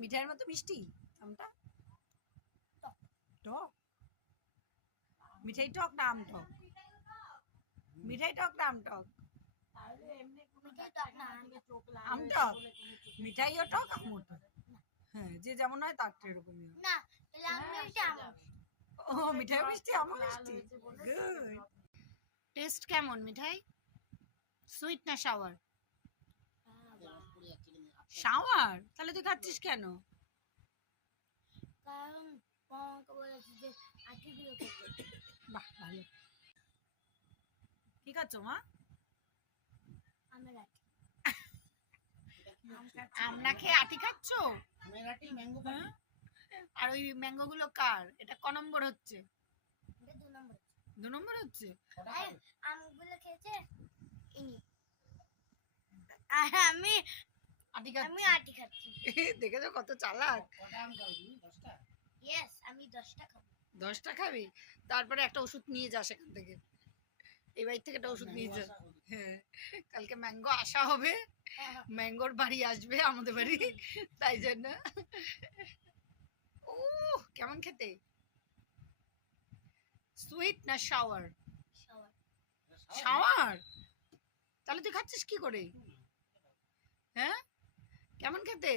মিঠাইয়ের মতো মিষ্টি আমটা? টক? মিঠাই টক না আম টক? মিঠাই টক না আম টক? আম টক? মিঠাইও টক আমও টক? হ্যাঁ, যে যেমন হয় তার এরকমই। ও মিঠাই মিষ্টি আমও মিষ্টি। গুড। টেস্ট কেমন মিঠাই? সুইট না সাওয়ার? সাওয়ার? তাহলে তুই খাচ্ছিস কেন? কারণ মামাকে বলেছি যে আটিগুলো খেতে। বাহ ভালো। কি খাচ্ছ মা? আমের আটি। আমরা খেয়ে আটি খাচ্ছ? আর ওই ম্যাঙ্গো গুলো কার? এটা ক নম্বর হচ্ছে? এটা 2 নম্বর। 2 নম্বর হচ্ছে? আমগুলো খেয়েছে ইনি। আর আমি আটি খাচ্ছি। দেখেছো কত চালাক। ইয়েস, আমি 10টা খাবো। 10টা খাবি? তারপরে একটা ওষুধ নিয়ে যা সেখান থেকে। এই বাড়ি থেকে একটা ওষুধ নিয়ে যা। হ্যাঁ, কালকে ম্যাঙ্গো আসা হবে, ম্যাঙ্গোর বাড়ি আসবে আমাদের বাড়ি, তাই জন্য। ও কেমন খেতে? সুইট না সাওয়ার? সাওয়ার? তাহলে তুই খাচ্ছিস কি করে? হ্যাঁ, কেমন খেতে?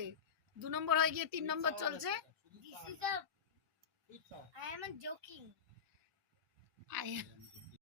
2 নম্বর হয়ে গিয়ে 3 নম্বর চলছে। I am joking.